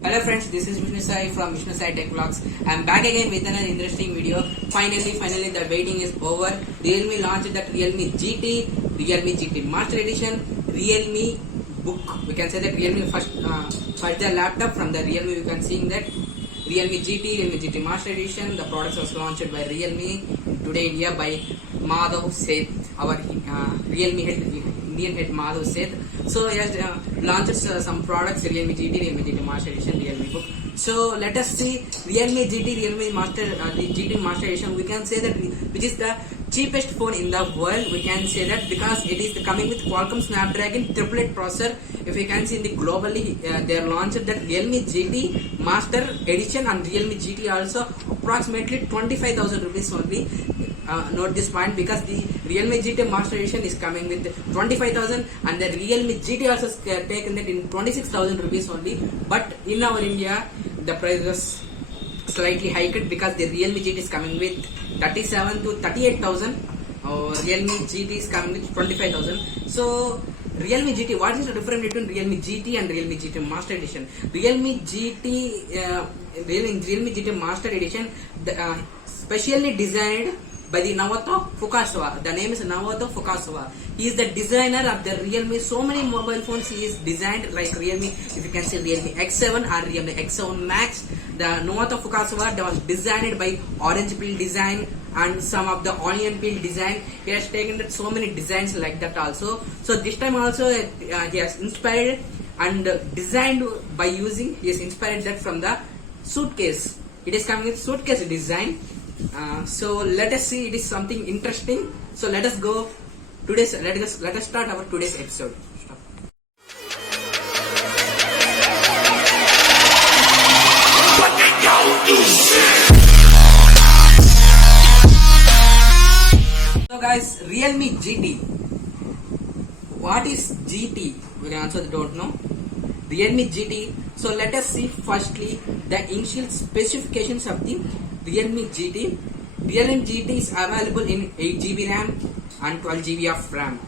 Hello friends, this is Vishnu Sai from Vishnu Sai Tech Vlogs. I am back again with another interesting video. Finally the waiting is over. Realme launched that Realme GT Master Edition, Realme Book. We can say that Realme first the laptop from the Realme. You can see that Realme GT Master Edition. The product was launched by Realme today India by Madhav Seth, our Realme head, Indian head Madhav Seth. So he has launched some products, Realme GT Master Edition, Realme Book. So let us see Realme GT Master Edition. We can say that which is the cheapest phone in the world. We can say that because it is coming with Qualcomm Snapdragon triplet processor. If you can see in the globally, they are launched that Realme GT Master Edition and Realme GT also approximately 25,000 rupees only. Note this point because the Realme GT Master Edition is coming with 25,000 and the Realme GT also taken that in 26,000 rupees only. But in our India, the price was slightly hiked because the Realme GT is coming with 37 to 38,000. Realme GT is coming with 25,000. So Realme GT, what is the difference between Realme GT and Realme GT Master Edition? Realme GT Master Edition, specially designed by the Naoto Fukasawa. The name is Naoto Fukasawa. He is the designer of the Realme. So many mobile phones he is designed, like Realme. If you can see Realme X7 or Realme X7 Max, the Naoto Fukasawa was designed by Orange Peel Design and some of the Onion Peel Design. He has taken so many designs like that also. So this time also he has inspired and designed by using. He has inspired that from the suitcase. It is coming with suitcase design. So let us see, it is something interesting. So let us go today's. Let us start our today's episode. So guys, Realme GT. What is GT? We also don't know. Realme GT. So let us see firstly the initial specifications of the Realme GT. Realme GT is available in 8GB RAM and 12GB of RAM.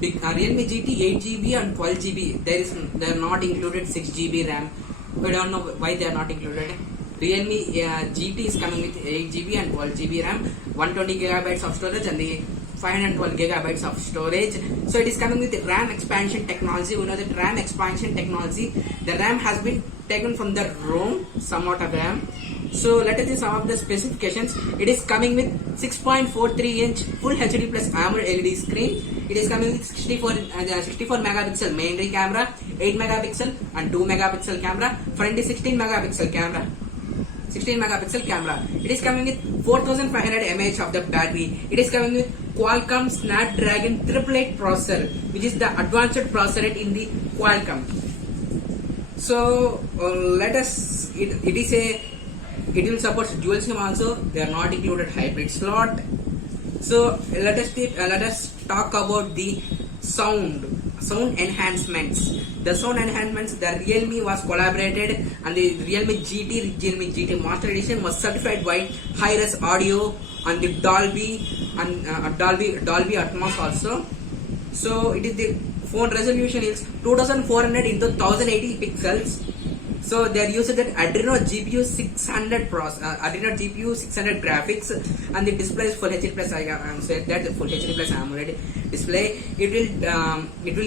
Realme GT 8GB and 12GB. They are not included 6GB RAM. We don't know why they are not included. Realme GT is coming with 8GB and 12GB RAM, 120GB of storage and the 512GB of storage. So it is coming with the RAM expansion technology. We know that RAM expansion technology, the RAM has been taken from the ROM, somewhat of RAM. So let us see some of the specifications. It is coming with 6.43-inch Full HD plus AMOLED LED screen. It is coming with 64 megapixel main camera, 8 megapixel and 2 megapixel camera. Front is 16 megapixel camera. It is coming with 4500 mAh of the battery. It is coming with Qualcomm Snapdragon triplet processor, which is the advanced processor in the Qualcomm. So let us. It will support dual SIM also. They are not included hybrid slot. So let us talk about the sound. sound enhancements. The sound enhancements, the Realme was collaborated, and the Realme GT Master Edition was certified by Hi-Res Audio and the Dolby Atmos also. So it is the phone resolution is 2400 into 1080 pixels. So they are using that Adreno GPU 600 graphics, and the display is Full HD plus. I said that Full HD plus AMOLED display. It will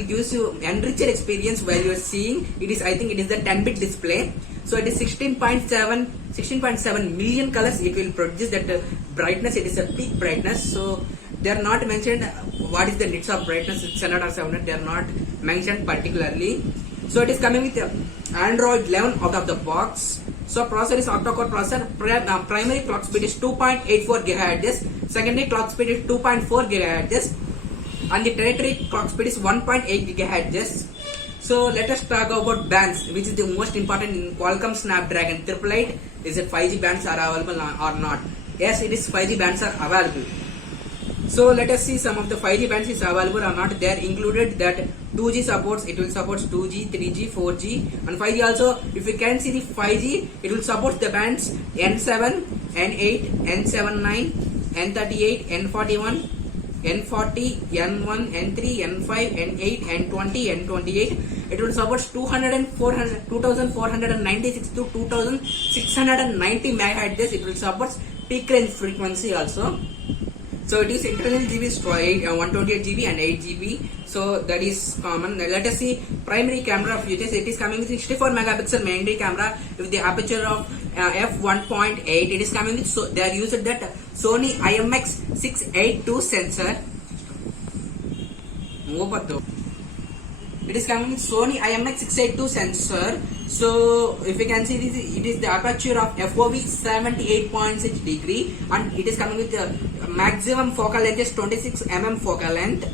give you enriched experience while you are seeing. It is, I think it is the 10-bit display. So it is 16.7 million colors. It will produce that brightness. It is a peak brightness. So they are not mentioned what is the nits of brightness, 600 or 700. They are not mentioned particularly. So it is coming with Android 11 out of the box. So processor is octa-core processor. Primary clock speed is 2.84 GHz. Secondary clock speed is 2.4 GHz. And the tertiary clock speed is 1.8 GHz. So let us talk about bands, which is the most important in Qualcomm Snapdragon 888. Is it 5G bands are available or not? Yes, it is 5G bands are available. So let us see some of the 5G bands is available or not. They are included that 2G supports. It will support 2G, 3G, 4G, and 5G also. If you can see the 5G, it will support the bands N7, N8, N79, N38, N41, N40, N1, N3, N5, N8, N20, N28. It will support 2496 to 2690 MHz. It will support peak range frequency also. So it is internal GB is 128 GB and 8 GB. So that is common. Let us see primary camera features. It is coming with 64 megapixel main camera with the aperture of f1.8. It is coming with, so they are used that Sony IMX682 sensor. It is coming with Sony IMX682 sensor. So if you can see this, it is the aperture of FOV 78.6 degree, and it is coming with the maximum focal length is 26 mm focal length.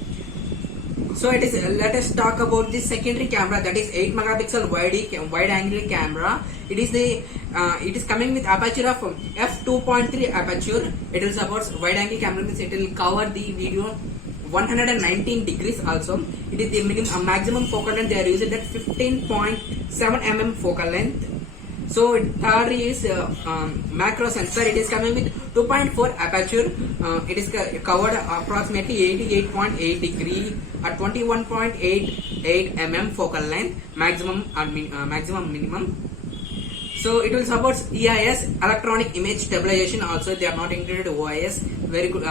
So it is. Let us talk about the secondary camera, that is 8 megapixel wide angle camera. It is coming with aperture of f2.3 aperture. It will support wide angle camera, means it will cover the video 119 degrees also. It is the maximum focal length. They are using that 15.7 mm focal length. So third is macro sensor. It is coming with 2.4 aperture. It is covered approximately 88.8 degree at 21.88 mm focal length, maximum and minimum. So it will support EIS, electronic image stabilization also. They are not included OIS. Very good.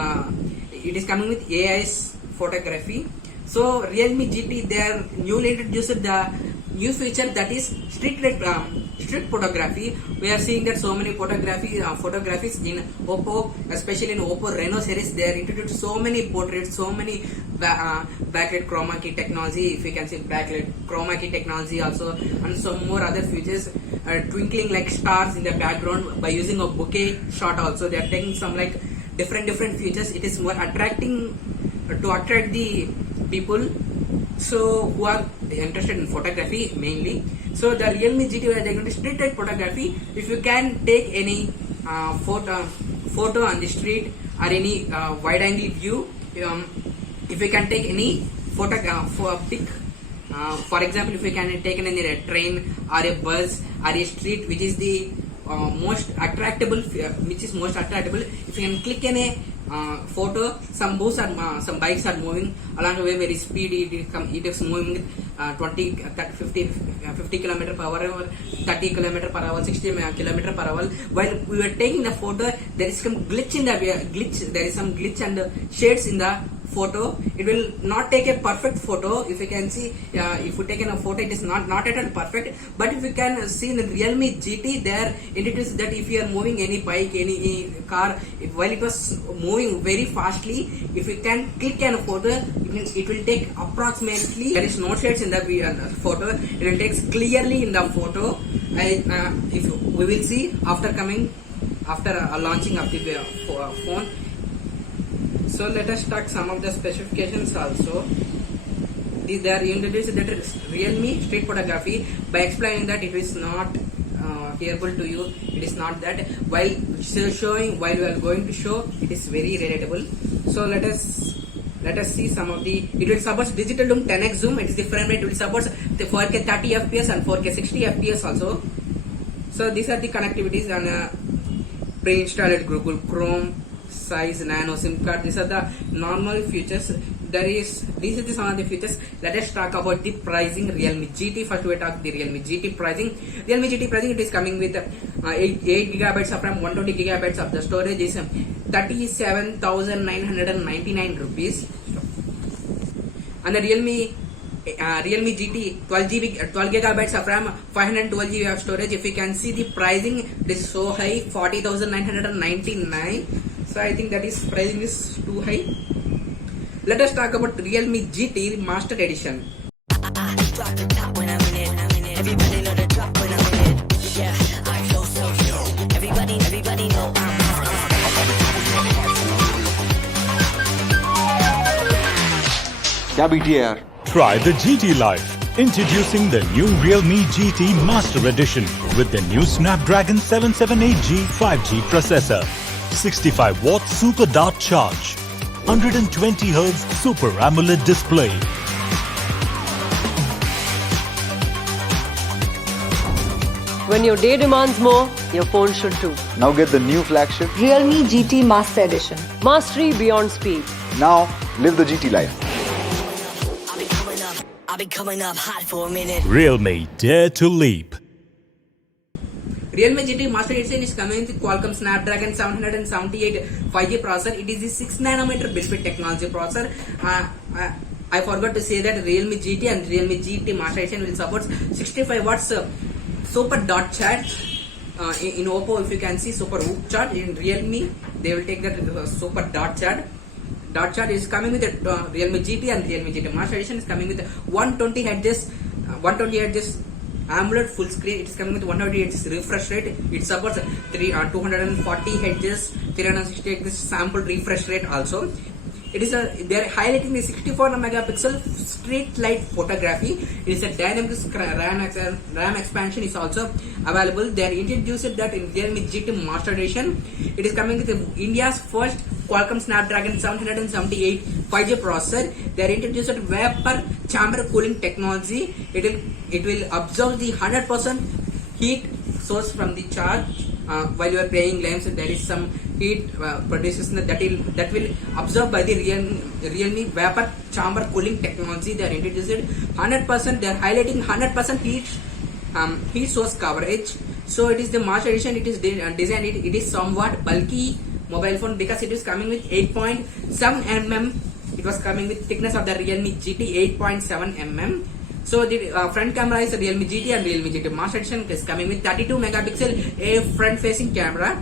It is coming with AIS photography. So Realme GT, they are newly introduced the new feature, that is strict photography. We are seeing that so many photographies in Oppo, especially in Oppo Reno series. They are introduced so many portraits, so many backlight chroma key technology. If you can see backlight chroma key technology also, and some more other features, twinkling like stars in the background by using a bokeh shot also. They are taking some like different features. It is more attracting to attract the people so who are interested in photography mainly. So the Realme GT, they are going to street type photography. If you can take any photo on the street or any wide angle view, if you can take any photo for a pic, for example, if you can take in a train or a bus or a street which is the most attractable, if you can click in a photo, some bikes are moving along the way very speedy. It is moving 50 km per hour or 30 km per hour, 60 km per hour. While we were taking the photo, there is some glitch in the there is some glitch and shades in the photo. It will not take a perfect photo. If you can see, if you take a photo, it is not at all perfect. But if you can see in the Realme GT, there it is that if you are moving any bike, any car, while it was moving very fastly, if you can click on a photo, it will take approximately, there is no shades in the photo. It will take clearly in the photo. If we will see after launching of the phone. So let us talk some of the specifications also. They are introduced that Realme street photography by explaining that it is not hearable to you. It is not that. While we are going to show, it is very relatable. So let us Let us see some of the. It will support digital zoom, 10x zoom. It is the frame rate. It will support the 4K 30 FPS and 4K 60 FPS also. So these are the connectivities and pre-installed Google Chrome, size, nano SIM card. These are the normal features. These are some of the features. Let us talk about the pricing. Realme GT. First we talk the Realme GT pricing. Realme GT pricing, it is coming with 8 gigabytes of RAM, 120 gigabytes of the storage is 37,999 rupees. And the Realme GT 12 gigabytes of RAM, 512 GB of storage. If you can see the pricing, it is so high, 40,999. So I think that is pricing is too high. Let us talk about Realme GT Master Edition. क्या BT है यार? Try the GT Life. Introducing the new Realme GT Master Edition with the new Snapdragon 778G 5G processor, 65 watt Super Dart charge, 120 Hz Super AMOLED display. When your day demands more, your phone should too. Now get the new flagship. Realme GT Master Edition. Mastery beyond speed. Now live the GT life. I'll be coming up hot for a minute. Realme Dare to Leap. Realme GT Master Edition is coming with Qualcomm Snapdragon 778 5G processor. It is the 6 nanometer BitFit technology processor. I forgot to say that Realme GT and Realme GT Master Edition will support 65 watts Super Dot Charge. In Oppo, if you can see Super Whoop Charge. In Realme, they will take that Super Dot Charge. Dot Charge is coming with the Realme GT and Realme GT Master Edition is coming with 120 Hz AMOLED full screen. It is coming with 120 Hz refresh rate. It supports 240 Hz, 360 Hz sample refresh rate also. It is they are highlighting the 64 megapixel street light photography. It is a dynamic RAM expansion is also available. They are introduced that in Realme GT Master Edition. It is coming with India's first Qualcomm Snapdragon 778 5G processor. They are introduced vapor chamber cooling technology. It will absorb the 100% heat source from the charge. While you are playing games, there is some heat produces that will absorb by the Realme vapor chamber cooling technology. They are introduced 100%. They are highlighting 100% heat source coverage. So it is the Master Edition. It is designed. It is somewhat bulky mobile phone because it is coming with 8.7 mm. It was coming with thickness of the Realme GT 8.7 mm. So the front camera is Realme GT and Realme GT Master Edition is coming with 32 megapixel a front facing camera,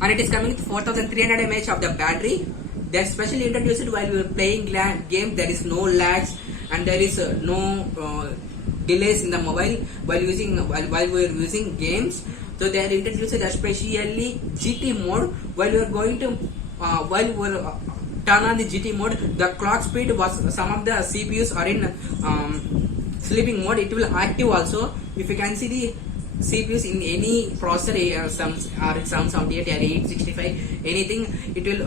and it is coming with 4300 mAh of the battery. They are specially introduced while we are playing game. There is no lags and there is no delays in the mobile while we are using games. So they are introduced especially GT mode while we are going to turn on the GT mode. The clock speed was some of the CPUs are in sleeping mode. It will active also. If you can see the CPUs in any processor, some 78 or 865, anything, it will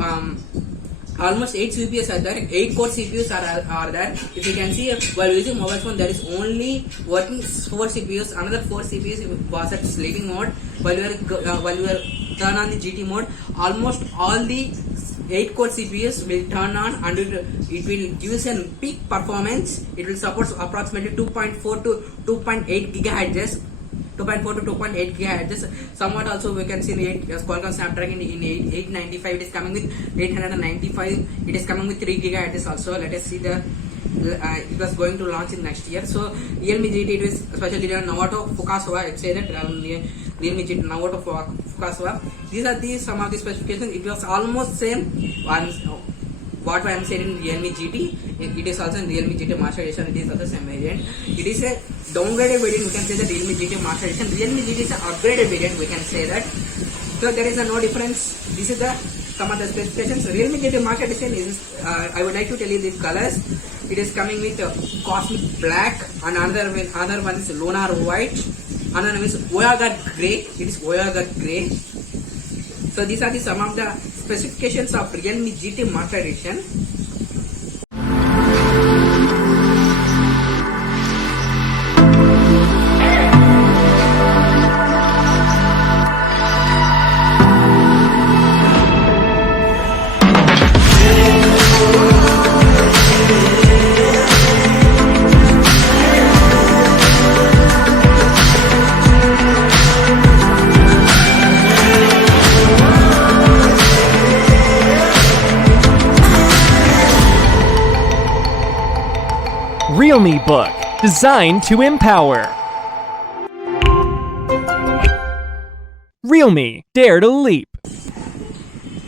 almost 8 CPUs are there. 8 core CPUs are there. If you can see while using mobile phone, there is only working 4 CPUs. Another 4 CPUs was at sleeping mode. While you are turn on the GT mode, almost all the 8 core CPUs will turn on and it will give a peak performance. It will support approximately 2.4 to 2.8 gigahertz. 2.4 to 2.8 gigahertz. Somewhat also we can see the Qualcomm Snapdragon in 895. It is coming with 895. It is coming with 3 gigahertz also. Let us see the. It was going to launch in next year. So Realme GT, it is especially Navato Fukasawa. I say that Realme GT Navato Fukasawa. These are some of the specifications. It was almost same. What I am saying in Realme GT, it is also in Realme GT Master Edition. It is also same variant. It is a downgraded variant. We can say that Realme GT Master Edition. Realme GT is an upgraded variant. We can say that. So there is no difference. This is some of the specifications. Realme GT Master Edition is. I would like to tell you these colors. It is coming with cosmic black, and another one is lunar white, another one is Voyager grey. It is Voyager grey. So these are some of the specifications of Realme GT Master Edition. Realme Book, designed to empower. Realme, dare to leap.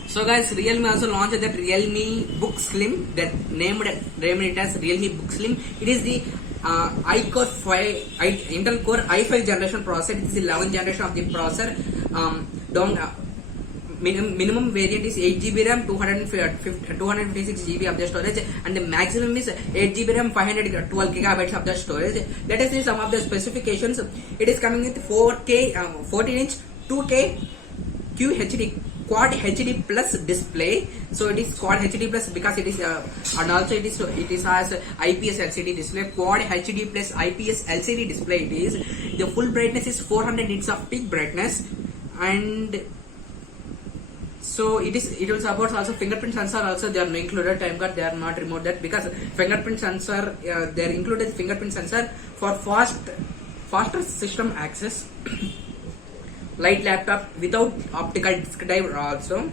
So guys, Realme also launched that Realme Book Slim, that named it as Realme Book Slim. It is the Intel Core i5 generation processor. It is the 11th generation of the processor. Minimum variant is 8GB RAM, 256 GB of the storage, and the maximum is 8GB RAM, 512 GB of the storage. Let us see some of the specifications. It is coming with 4K, 14-inch, 2K QHD Quad HD Plus display. So it is Quad HD Plus because it is and also it is has IPS LCD display. Quad HD Plus IPS LCD display. It is the full brightness is 400 nits of peak brightness, and so it will support also fingerprint sensor. Also they are included. Time card they are not removed that because fingerprint sensor they are included fingerprint sensor for faster system access. Light laptop without optical disc drive also.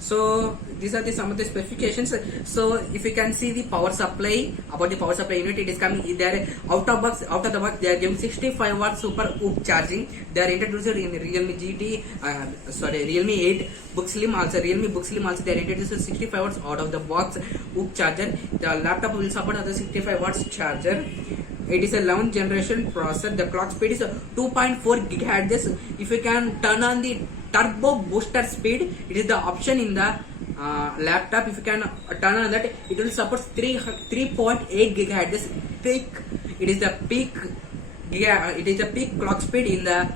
So these are some of the specifications. So if you can see the power supply, about the power supply unit, it is coming there out of the box they are giving 65 watt super whoop charging. They are introduced in Realme Realme 8 Book Slim also. Realme Book Slim also they are introduced 65 watts out of the box whoop charger. The laptop will support other 65 watts charger. It is a 11th generation processor. The clock speed is 2.4 GHz. If you can turn on the turbo booster speed, it is the option in the laptop. If you can turn on that, it will support 3.8 GHz peak. It is the peak. It is the peak clock speed in the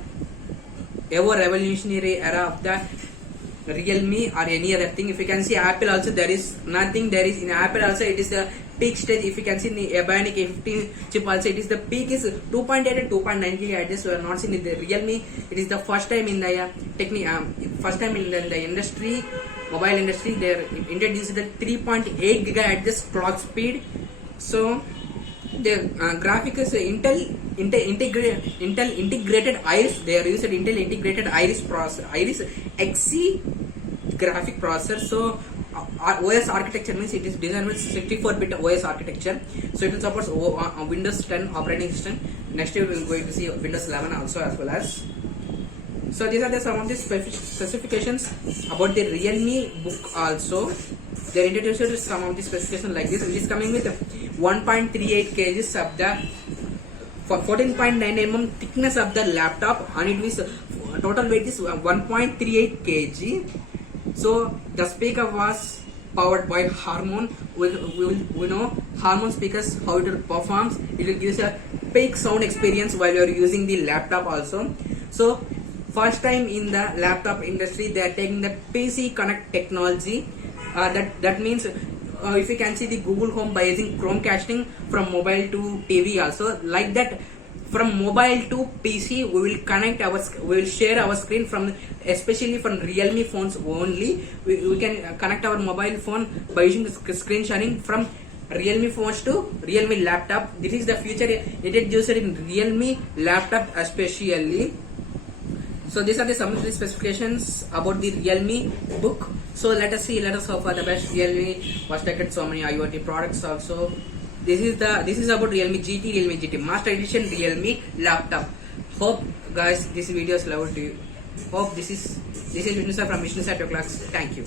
ever revolutionary era of the Realme or any other thing. If you can see Apple also, there is nothing. There is in Apple also it is the peak stage. If you can see in the Bionic A15 chip also, it is the peak is 2.8 and 2.9 GHz. We are not seeing in the Realme. It is the first time in the first time in the industry, mobile industry, they are introduced the 3.8 GHz clock speed. So the graphic is Intel integrated Iris. They are used Intel integrated Iris processor, Iris Xe graphic processor. So OS architecture means it is designed with 64-bit OS architecture. So it will support Windows 10 operating system. Next year we are going to see Windows 11 also as well as. So these are some of the specifications about the Realme Book also. They are introduced some of the specifications like this, which is coming with 1.38 kg of the 14.9 mm thickness of the laptop, and it is total weight is 1.38 kg. So the speaker was powered by Harman. We know Harman speakers how it will performs. It will give a peak sound experience while you are using the laptop also. So first time in the laptop industry they are taking the PC Connect technology. That means if you can see the Google Home by using Chromecasting from mobile to TV also, like that from mobile to PC we will connect we will share our screen from, especially from Realme phones only. We can connect our mobile phone by using the screen sharing from Realme phones to Realme laptop. This is the future introduced in Realme laptop especially. So these are some of the specifications about the Realme Book. So let us hope for the best. Realme was taken so many IoT products also. This is about Realme GT Master Edition Realme laptop. Hope guys this video is loved to you. Hope this is Vishnu sir from Vishnu Side Technologies. Thank you.